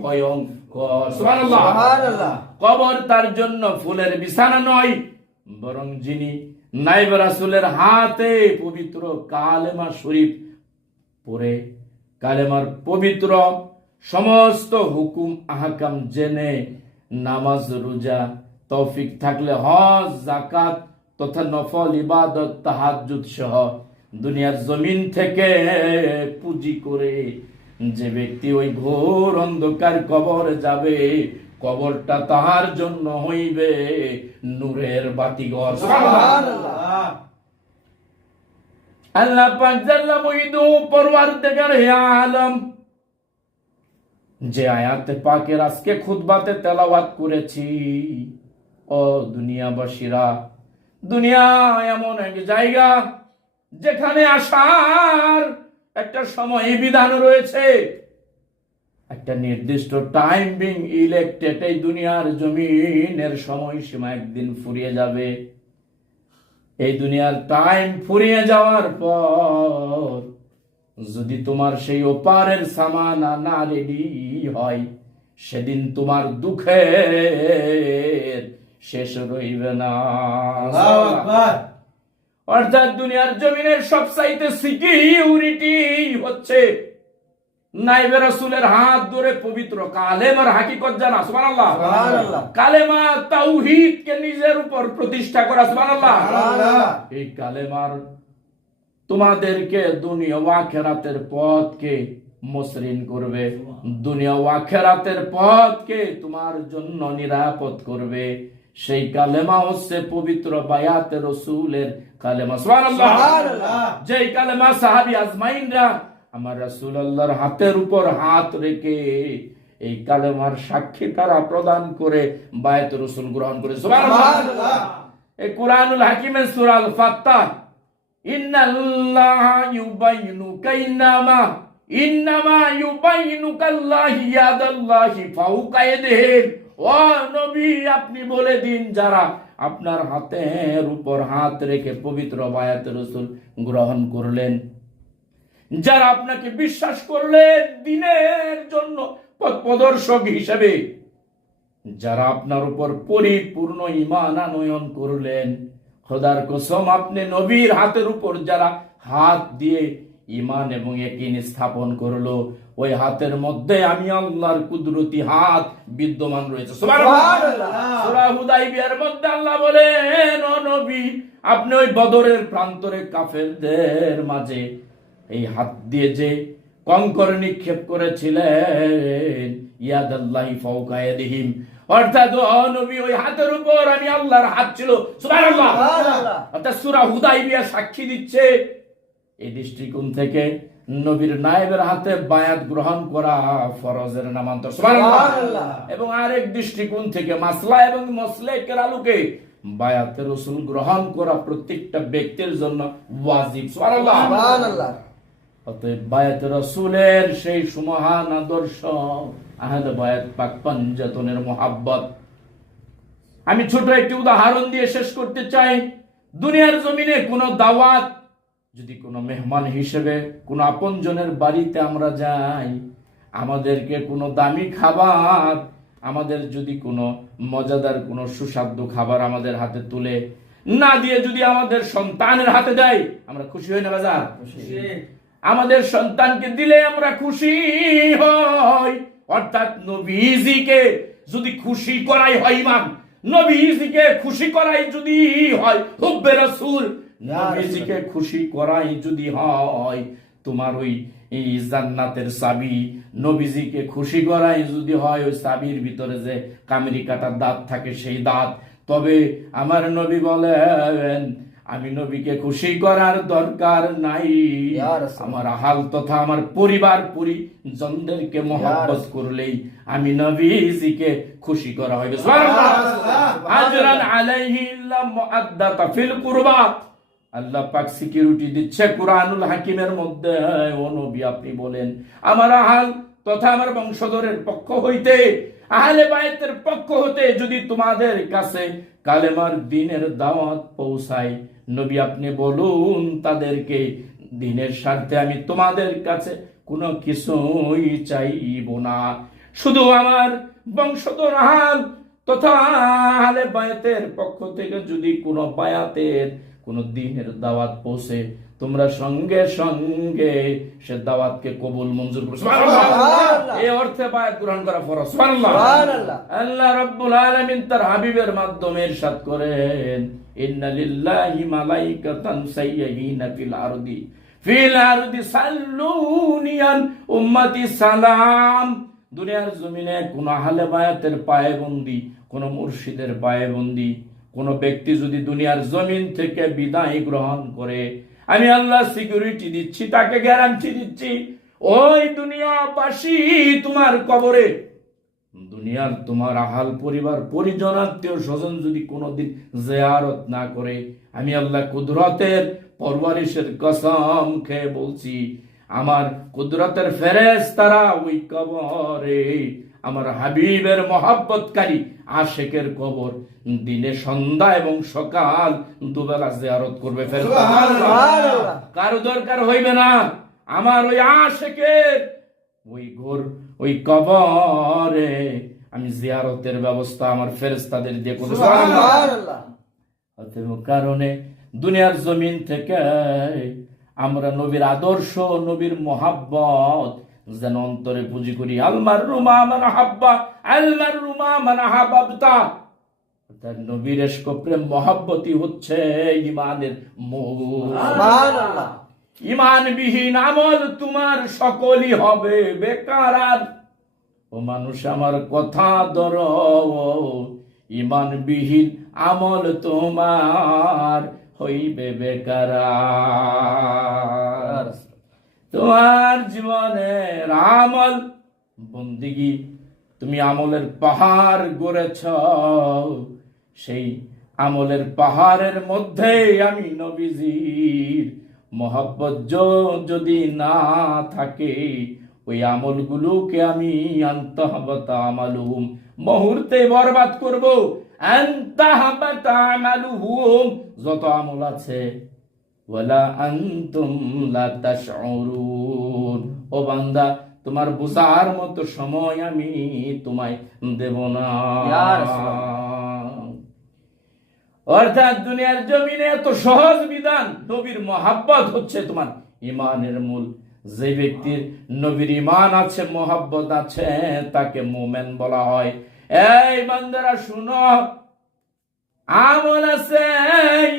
ভয়ঙ্কর। সুবহানাল্লাহ। কবর তার জন্য ফুলের বিছানা নয়, বরং যিনি নায়েবে রাসূলের হাতে পবিত্র কালেমা শরীফ পড়ে কালেমার পবিত্র সমস্ত হুকুম আহকাম জেনে নামাজ, রোজা, তৌফিক থাকলে হজ, যাকাত তথা নফল ইবাদত, তাহাজ্জুদ সহ দুনিয়ার জমিন থেকে পুঁজি করে যে ব্যক্তি ওই ঘোর অন্ধকার কবরে যাবে, কবরটা তাহার জন্য হইবে নূরের বাতিঘর। সুবহানাল্লাহ। আল্লাহ পাক জাল্লা মুইদু পরওয়ারদিগার হে আলম যে আয়াতে পাকের আজকে খুতবাতে তেলাওয়াত করেছি, ও দুনিয়াবাসীরা, দুনিয়া এমন এক জায়গা যেখানে আসার একটা সময় বিধান রয়েছে, একটা নির্দিষ্ট টাইম বিং ইলেক্টেড। এই দুনিয়ার জমিনের সময়সীমা একদিন ফুরিয়ে যাবে। এই দুনিয়ার টাইম ফুরিয়ে যাওয়ার পর যদি তোমার সেই ওপারের সামানা না রেডি হয়, সেদিন তোমার দুঃখের শেষ রইবে না। আল্লাহু আকবার। অর্থাৎ দুনিয়ার জমিনের সবচাইতে সিকিউরিটি হচ্ছে নায়েবে রাসূলের হাত ধরে পবিত্র কালেমার হাকিকত জানা। সুবহানাল্লাহ। কালেমা তাওহীদকে নিজের উপর প্রতিষ্ঠা করা। সুবহানাল্লাহ। এই কালেমার তোমাদেরকে দুনিয়া ও আখিরাতের পথকে মসৃণ করবে, দুনিয়া ও আখিরাতের পথকে তোমার জন্য নিরাপদ করবে। সেই কালেমা হচ্ছে পবিত্র বায়াতে রাসূলের কালেমা। সুবহানাল্লাহ। যেই কালেমা সাহাবী আজমাইনরা আমার রাসূলুল্লাহর হাতের উপর হাত রেখে এই কালেমার সাক্ষী তারা প্রদান করে বায়াত রাসূল গ্রহণ করে। সুবহানাল্লাহ। এই কুরআনুল হাকিমের সূরা আল ফাত্তাহ, ইন্নাল্লাহা ইউবাইনুকা ইন্নামা ইউবাইনুকা আল্লাহি ইয়াদাল্লাহি ফাওকা ইয়াদিহিম। ও নবী, আপনি বলে দিন, যারা আপনার হাতের উপর হাত রেখে পবিত্র বায়াত রাসূল গ্রহণ করলেন, যারা আপনাকে বিশ্বাস করলেন দিনের জন্য পথ প্রদর্শক হিসেবে, যারা আপনার উপর পরিপূর্ণ ঈমান আনয়ন করলেন, খোদার কসম আপনি নবীর হাতের উপর যারা হাত দিয়ে ঈমান এবং ইয়াকিন স্থাপন করলো, ওই হাতের মধ্যে আমি আল্লাহর কুদরতি হাত বিদ্যমান রয়েছে। সুবহানাল্লাহ। সূরা হুদাইবিয়ার মধ্যে আল্লাহ বলেন, ও নবী, আপনি ওই বদরের প্রান্তরে কাফেরদের মাঝে এই হাত দিয়ে যে কঙ্কর নিক্ষেপ করেছিলেন, ইয়াদাল্লাহি ফাওকা ইয়াদিহিম, অর্থাৎ ও নবী, ওই হাতের উপর আমি আল্লাহর হাত ছিল। সুবহানাল্লাহ। অর্থাৎ সূরা হুদাইবিয়া সাক্ষী দিচ্ছে এই দৃষ্টিকোণ থেকে নবীর নায়েবের হাতে বায়াত গ্রহণ করা ফরজের নামান্তর। সুবহানাল্লাহ। এবং আরেক দৃষ্টিকোণ থেকে মাসলা এবং মাসলাকের আলোকে বায়াতে রাসূল গ্রহণ করা প্রত্যেকটা ব্যক্তির জন্য ওয়াজিব। সুবহানাল্লাহ। অতএব বায়াতে রাসূলের সেই সুমহান আদর্শ আহলে বায়াত পাক পাঞ্জাতনের মোহাব্বত, আমি ছোট একটি উদাহরণ দিয়ে শেষ করতে চাই। দুনিয়ার জমিনে কোনো দাওয়াত, যদি কোনো মেহমান হিসেবে কোনো আপনজনের বাড়িতে আমরা যাই, আমাদেরকে কোনো দামি খাবার, আমাদের যদি কোনো মজাদার কোনো সুস্বাদু খাবার আমাদের হাতে তুলে না দিয়ে যদি আমাদের সন্তানের হাতে দেয়, আমরা খুশি হই না বাজার? আমাদের সন্তানকে দিলে আমরা খুশি হই। অর্থাৎ নবীজিকে যদি খুশি করাই হয় ঈমান, নবীজিকে খুশি করাই যদি হয় হুব্বে রাসূল, নবীজিকে খুশি করাই যদি হয় তোমার ওই জান্নাতের চাবি, নবীজিকে খুশি করাই যদি হয় ওই চাবির ভিতরে যে কামরি কাটার দাঁত থাকে সেই দাঁত, তবে আমার নবী বলেন আমি নবীকে খুশি করার দরকার নাই। ইয়া রাসূল। আমার আহাল তথা আমার পরিবার পরিজনদেরকে মহব্বত করলেই আমি নবীজিকে খুশি করা হইবে। সুবহানাল্লাহ। আজরান আলাইহি ইল্লা মুআদ্দাতা ফিল কুরবা। আল্লাহ পাক সিকিউরিটি দিচ্ছে কুরআনুল হাকিমের মধ্যে। ও নবী, আপনি বলেন আমার আহাল তথা আমার বংশধরের পক্ষ হইতে, আহলে বায়তের পক্ষ হতে যদি তোমাদের কাছে কালেমার দ্বীনের দাওয়াত পৌঁছায়, নবী আপনি বলুন তাদেরকে দ্বীনের স্বার্থে আমি তোমাদের কাছে কোনো কিছুই চাইব না। শুধু আমার বংশধর আহাল তথা আহলে বায়তের পক্ষ থেকে যদি কোনো বায়াতের কোনো দ্বীনের দাওয়াত পৌঁছে, তোমরা সঙ্গে সঙ্গে সে দাওয়াতকে কবুল মঞ্জুর করো। সুবহানাল্লাহ। এই অর্থে বায়াত গ্রহণ করা ফরজ। সুবহানাল্লাহ। আল্লাহ রাব্বুল আলামিন তার হাবিবের মাধ্যমে ইরশাদ করেন, ইন্না লিল্লাহি মালাইকাতান সাইয়্যিনা ফিল আরদি সাল্লুনিয়ান উম্মতি সালাম। দুনিয়ার জমিনে কোন আহলে বায়াতের পায়বন্দি, কোন মুর্শিদের পায়বন্দি কোন ব্যক্তি যদি দুনিয়ার জমিন থেকে বিদায় গ্রহণ করে, আমি আল্লাহ সিকিউরিটি দিচ্ছি, তাকে গ্যারান্টি দিচ্ছি, ওই দুনিয়াবাসী তোমার কবরে, দুনিয়ার তোমার আহাল পরিবার পরিজন আত্মীয় স্বজন যদি কোনোদিন জিয়ারত না করে, আমি আল্লাহ কুদরতের পরওয়ারিশের কসম খেয়ে বলছি, আমার কুদরতের ফেরেশতারা ওই কবরে আমার হাবিবের মহব্বতকারী আশেকের কবর দিনে সন্ধ্যা এবং সকাল দুবেলা জিয়ারত করবে। কারো দরকার হইবে না আমার ওই আশেকের ওই ঘর ওই কবরে আমি জিয়ারতের ব্যবস্থা আমার ফেরেশতাদের দিয়ে করব। কারণে দুনিয়ার জমিন থেকে আমরা নবীর আদর্শ, নবীর মহাব্বত যেন অন্তরে পুঁজি করি। আলমার রুমা মান হাব্বা, আলমার রুমা মান হাবাবতা। তার নবীর ইশক প্রেম মহব্বতই হচ্ছে ঈমানের মূল। সুবহানাল্লাহ। ঈমানবিহীন আমল তোমার সকলই হবে বেকার। ও মানুষ আমার কথা ধরো, ঈমানবিহীন আমল তোমার হইবে বেকার। তোমার জীবনের আমল বন্দিগি, তুমি আমলের পাহাড় গড়েছ, সেই আমলের পাহাড়ের মধ্যে আমি নবীজির মহব্বত যদি না থাকে, ওই আমলগুলোকে আমি আনতাহাবাতা আমালুহুম মুহূর্তে বরবাদ করব। আনতাহাবাতা আমালুহুম, যত আমল আছে, ওয়ালা আনতুম লা তাশউরুন, ও বান্দা তোমার বুঝার মতো সময় আমি তোমায় দেব না। অর্থাৎ দুনিয়ার জমিনে এত সহজ বিধান, নবীর মহাব্বত হচ্ছে তোমার ঈমানের মূল। যে ব্যক্তির নবীর ঈমান আছে, মহাব্বত আছে, তাকে মুমিন বলা হয়। এই বান্দারা শুনো, আমল আছে,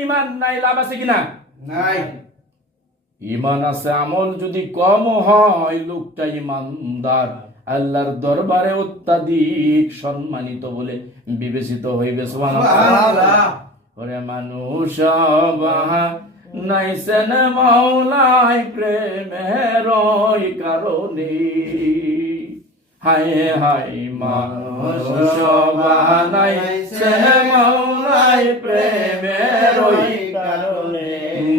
ঈমান নাই, লাভ আছে কিনা? নাই। ঈমান আছে, আমল যদি কম হয়, লোকটা ঈমানদার আল্লাহর দরবারে অত্যাধিক সম্মানিত বলে বিবেচিত হইবে। সুবহানাল্লাহ। ওরে মানুষ নাইছেন মাওলাই প্রেমের কারণে, হায় হায় মানুষ নাইছেন মাওলাই প্রেমের কারণে,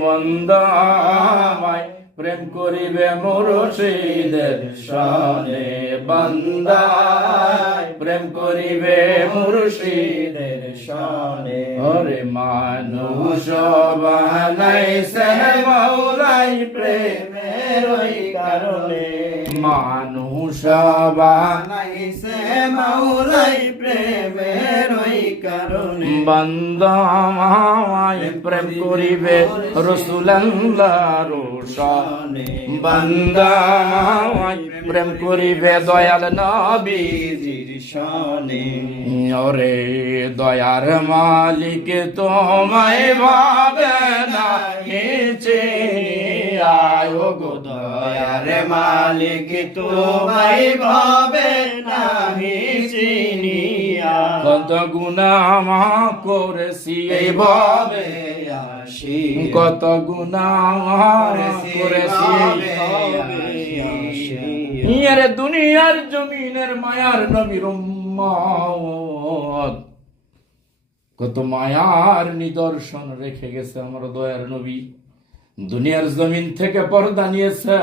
মন্দামায় প্রেম করিবে মুর্শিদের শানে, বান্দায় প্রেম করিবে মুর্শিদের শানে। ওরে মানুষ বানাইছে মাওলাই প্রেমের কারণে, মানুষ বানাইছে মাওলাই প্রেমের কারণে, বান্দায় প্রেম করিবে রাসূলুল্লাহর শানে, বান্দায় প্রেম করিবে দয়াল নবীজির শানে। ওরে দয়ার মালিক তোমায় ভাবে না নিচে আয়ো গো, দয়ার মালিক তোমায় ভাবে না চিনি কত গুনাহ করেছি এই ভবে আসি কত গুনাহ করেছি ইয়ারে দুনিয়ার জমিনের মায়ার নবীর উম্মত কত মায়ার নিদর্শন রেখে গেছে আমার দয়ার নবী। দুনিয়ার জমিন থেকে পর্দা নিয়েছে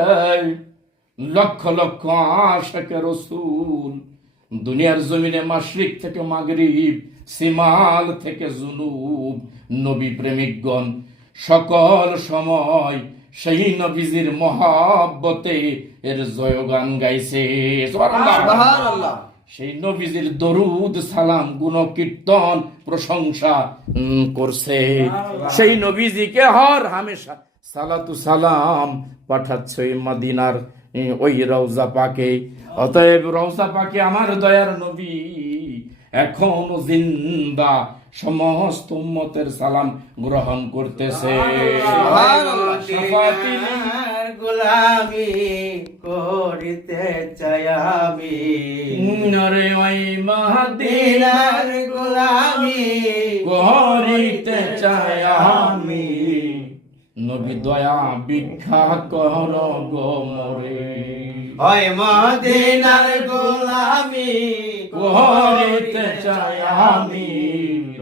লক্ষ লক্ষ আশিকে রাসূল। দুনিয়ার জমিনে মাশরিক থেকে মাগরিব, সিমাল থেকে জুনুব, নবী প্রেমিকগণ সকল সময় সেই নবীজির মহাব্বতে এর জয়গান গাইছে। সুবহানাল্লাহ। সেই নবীজির দরুদ সালাম গুণ কীর্তন প্রশংসা করছে। সেই নবীজিকে হর হামেশা সালাতু সালাম পাঠাচ্ছে ওই মদিনার ওই রওজা পাকে। অতএব রওজা পাকে আমার দয়ার নবী এখনো জিন্দা, সমস্ত উম্মতের সালাম গ্রহণ করতেছে। গোলামি করিতে চাই আমি, রে ওই মদিনার গোলামি করিতে চাই আমি, নবী দয়া ভিক্ষা কর গো মোরে। ওই মদিনার গোলামি করিতে চাই আমি,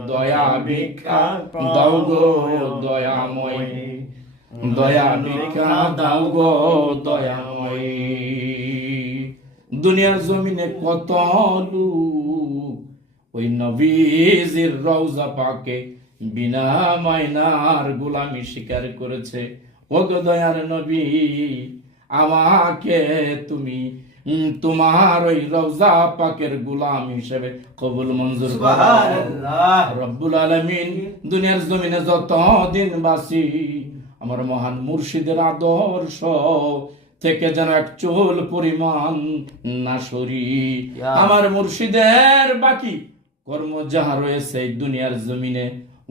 দয়া ভিক্ষা দাও গো দয়াময়, দয়া ভিক্ষা দাও গো দয়াময়। দুনিয়ার জমিনে কত লোক ওই নবীজির রওজা পাকে বিনা মাইনার গোলামি স্বীকার করেছে। ও গো দয়ার নবী, আমাকে তুমি তোমার ওই রওজা পাকের গোলাম হিসেবে কবুল মঞ্জুর করো। সুবহানাল্লাহ। রব্বুল আলামিন দুনিয়ার জমিনে যত দিন বাসি আমার মহান মুর্শিদের আদর্শ থেকে যেন এক চুল পরিমাণ না সরি। আমার মুর্শিদের বাকি কর্ম যাহা রয়েছে এই দুনিয়ার জমিনে,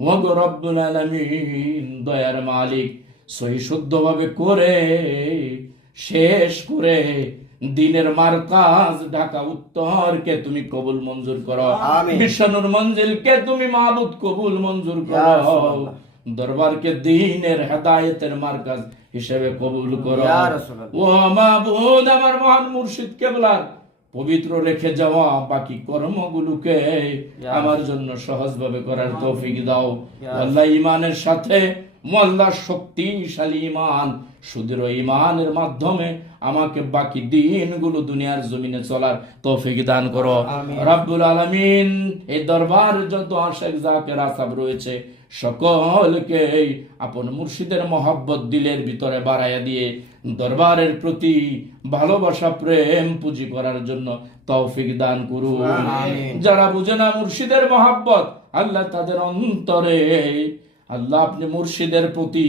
ও গো রব্বুল আলামিন দয়ার মালিক সহি শুদ্ধভাবে করে শেষ করে দিনের মারকাজ ঢাকা উত্তরকে তুমি কবুল মঞ্জুর করো। আমিন। বিশ্বনুর মঞ্জিলকে তুমি মাবুদ কবুল মঞ্জুর করো। দরবারকে দিনের হেদায়েতের মারকাজ হিসেবে কবুল করো। ইয়া রাসূলুল্লাহ। ও মাবুদ আমার মহান মুর্শিদ কেবলার পবিত্র রেখে যাওয়া বাকি কর্মগুলোকে আমার জন্য সহজভাবে করার তৌফিক দাও। আল্লাহ ইমানের সাথে মোল্লা শক্তিশালী ইমান, সুদৃঢ় ইমানের মাধ্যমে আমাকে বাকি দিনগুলো দুনিয়ার জমিনে চলার তৌফিক দান করো। রব্বুল আলামিন এই দরবার যত আশিক জাকের আসাব রয়েছে সকলকে আপন মুর্শিদের মহব্বত দিলের ভিতরে বাড়াইয়া দিয়ে দরবারের প্রতি ভালোবাসা প্রেম পুঁজি করার জন্য তৌফিক দান করুন। যারা বুঝে না মুর্শিদের মহব্বত, আল্লাহ তাদের অন্তরে আল্লাহ আপনি মুর্শিদের প্রতি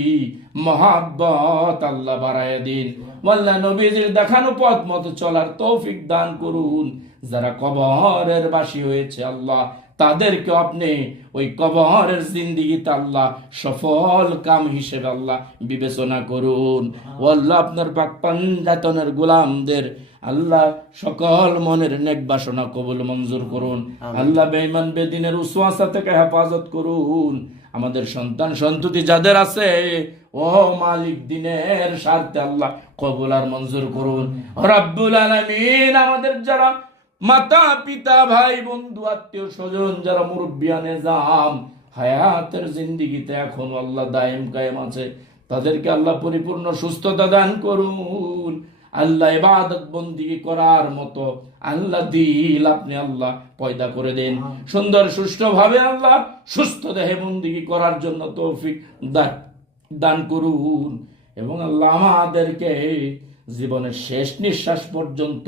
মহাব্বত আল্লাহ বাড়াইয়া দিন। আল্লাহ নবীজির দেখানো পথ মতো চলার তৌফিক দান করুন। যারা কবরের বাসী হয়েছে আল্লাহ তাদেরকে আপনি ওই কবরের জিন্দেগিতে আল্লাহ সফল কাম হিসেবে আল্লাহ বিবেচনা করুন। ও আল্লাহ আপনার পাক পাঞ্জাতনের গোলামদের আল্লাহ সকল মনের নেক বাসনা কবুল মঞ্জুর করুন। আল্লাহ বেঈমান বেদিনের উসওয়াসা থেকে হেফাজত করুন। আমাদের সন্তান সন্ততি যাদের আছে ও মালিক দিনের স্বার্থে আল্লাহ কবুল আর মঞ্জুর করুন। রব্বুল আলামিন আমাদের যারা মাতা পিতা ভাই বন্ধু আত্মীয় স্বজন যারা মুরব্বিয়ানে জাম হায়াতের জিন্দেগিতে এখন আল্লাহ দায়েম কায়েম আছে তাদেরকে আল্লাহ পরিপূর্ণ সুস্থতা দান করুন। আল্লাহ ইবাদত বন্দেগী করার মতো আল্লাহ দিল আপনি আল্লাহ পয়দা করে দেন। সুন্দর সুষ্ঠুভাবে আল্লাহ সুস্থ দেহে বন্দেগী করার জন্য তৌফিক দান করুন। এবং আল্লাহ আমাদেরকে জীবনের শেষ নিঃশ্বাস পর্যন্ত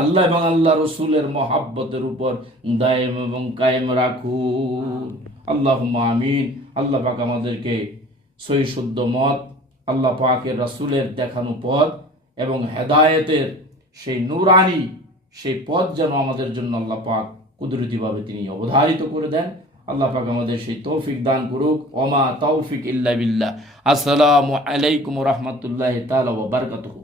আল্লাহ এবং আল্লাহ রসুলের মহাব্বতের উপর দায়েম এবং কায়েম রাখুন। আল্লাহুম্মা আমিন। আল্লাহ পাক আমাদেরকে সহি শুদ্ধ মত, আল্লাহ পাকের রাসূলের দেখানো পথ এবং হেদায়েতের সেই নূরানি সেই পথ যেন আমাদের জন্য আল্লাহ পাক কুদরতিভাবে তিনি অবধারিত করে দেন। আল্লাহ পাক আমাদের সেই তৌফিক দান করুক। ওমা তৌফিক ইল্লা বিল্লাহ। আসসালামু আলাইকুম ওয়া রাহমাতুল্লাহি তাআলা ওয়া বারাকাতুহু।